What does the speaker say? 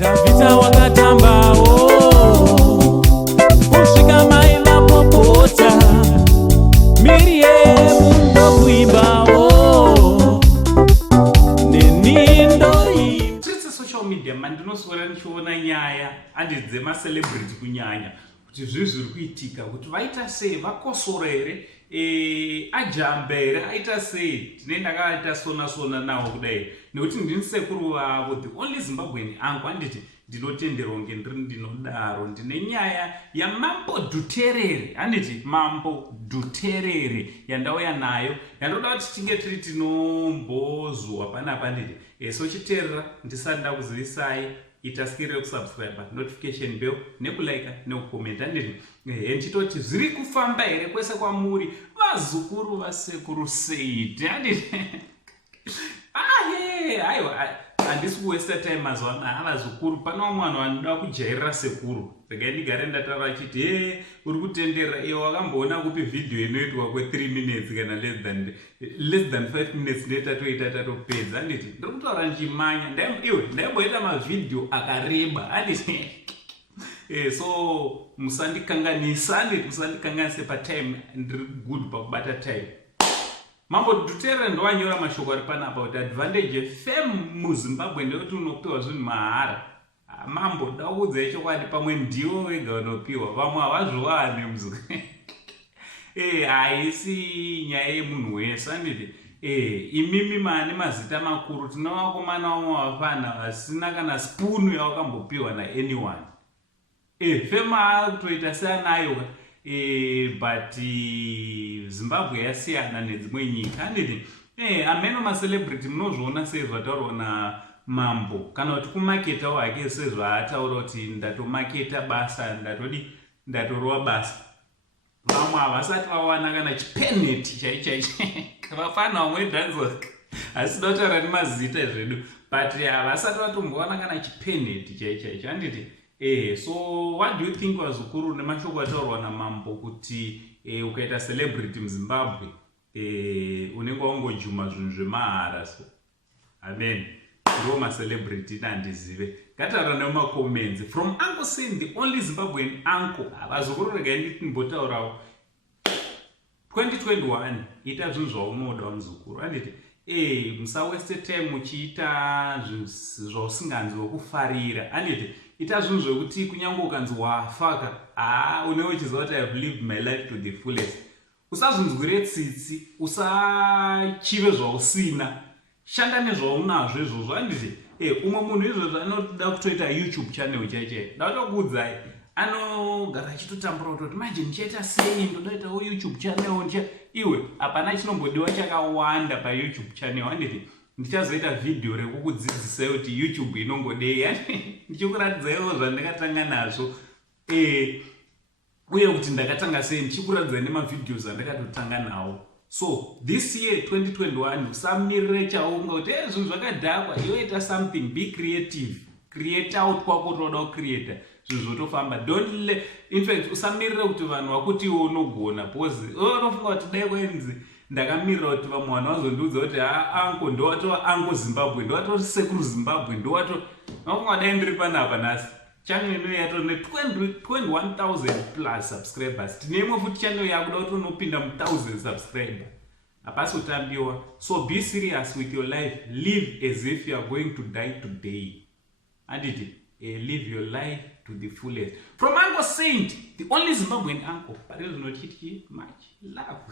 Davita wakatambao kusvika maila popota Miriam ndokuimbao nenindoi Tritse social media mandinoswera ndichiona nyaya dzemacelebrity kunyanya kuti zviri kuitika kuti vaita sei, vakosora here, ajamba here, aita sei. Tine ndakaita sona nawo kudai nekuti ndini sekuru vavo, the only Zimbabwean angu anditi ndinotenderwa ngendiri ndinodaro. Ndine nyaya yaMambo Duterere, handiti Mambo Duterere yandauya nayo yandoda kuti tinge tiri tinombozwa panapa. Nditi sochiteerera ndisati ndakuzivisai, itaskirire kusubscribe, notification bell, nekulike, nekukomenta. Nditi nchitoti zviri kufamba here kwese kwamuri vazukuru vasekuru Seidi. Handiti aiwa handisi kuwesta time mazuva anaya. Vazukuru pana mwana vanoda kujairira sekuru. Regai ndigare ndataura achiti uri kutenderera iwe wakamboona kupi vhidhiyo inoitwa kwe3 minutes kana less than 5 minutes ndetatoita tatopedza. Handiti ndiri kutaura nchimanya ndaimboita mavhidhiyo akareba. Handiti so musandikanganisa. Handiti musandikanganise patime, ndiri good pakubata time. Mambo Duterere ndowanyora mashoko ari panapa kuti advantage fame muZimbabwe ndekuti unopiwa zvinhu mahara. Mambo ndakuudzai chokwadi, pamwe ndiwo wega unopiwa, vamwe havazviwane muzuka. Haisi nyaya yemunhu wese. Handiti imimi maane mazita makuru, tino vakomana vamwe vafana vasina kana spunu yavakambopiwa naanyone. Fame akutoita seanayo but Zimbabwe yasiyana nedzimwe nyika. Handiti ameno macelebrity munozviona sezvataurwa naMambo, kana kuti kumaketa wake sezvaataura kuti ndatomaketa basa, ndatorova basa. Vamwe havasati vawana kana chipeneti chaichaicho vafana vamwe dhanzok, asi dotaura nemazita zvedu, but havasati vatombowana kana chipeneti chaichaicho. Handiti so what do you think vazukuru nemashoko ataurwa naMambo kuti ukaita celebrity muZimbabwe unenge wangojuma zvinhu zvemahara? So amen, ndiwo macelebrity nandizive. Ngataura nemumacomments from Uncle Sin, the only Zimbabwean uncle. Vazukuru regai nditi ndimbotaurawo 2021 ita zvinhu zvaunoda muzukuru. Handiti musaweste time muchiita zvausinganzi wekufarira. Handiti ita zvinhu zvekuti kunyange ukanzi wafaka unewo uchiziva kuti I have lived my life to the fullest. Usazvinzwire tsitsi, usachive zvausina, shanda nezvaunazvo izvozvo. Handiti umwe munhu izvozvo anoda kutoita YouTube channel chaichai. Ndatokuudzai anogara achitotambura kuti manje ndichaita sei, ndodaitawo YouTube channel iwe hapana chinombodiwa chakawanda paYouTube channel. Handiti ndichazoita vhidhiyo rekukudzidzisai kuti YouTube inongodei. Ndichikuratidzaiwo zvandakatanga nazvo uye kuti ndakatanga sei, ndichikuratidzai nemavhidhios andakatotanga nawo. So this year 2021 usamirire chaunga kuti zvinhu zvakadhakwa, iwe ita something, be creative, create out kwako toda kucreata zvinhu zvotofamba. In fact usamirire kuti vanhu vakuti iwe unogona, because unofunga kuti dai kwenzi ndakamirira kuti vamwe vanhu vazondiudza kuti anko ndowatova anko Zimbabwe, ndowato sekuru Zimbabwe, ndowato vafunga dai ndiri panapa nhasi. Channel ino yato ne 21,000 plus subscribers. Tine imwe futi channel yakuda kuti unopinda mu1000 subscriber. Hapasi kutambiwa. So be serious with your life. Live as if you are going to die today. Handiti live your life to the fullest. From Uncle Saint, the only Zimbabwean uncle. But it is not hit much love.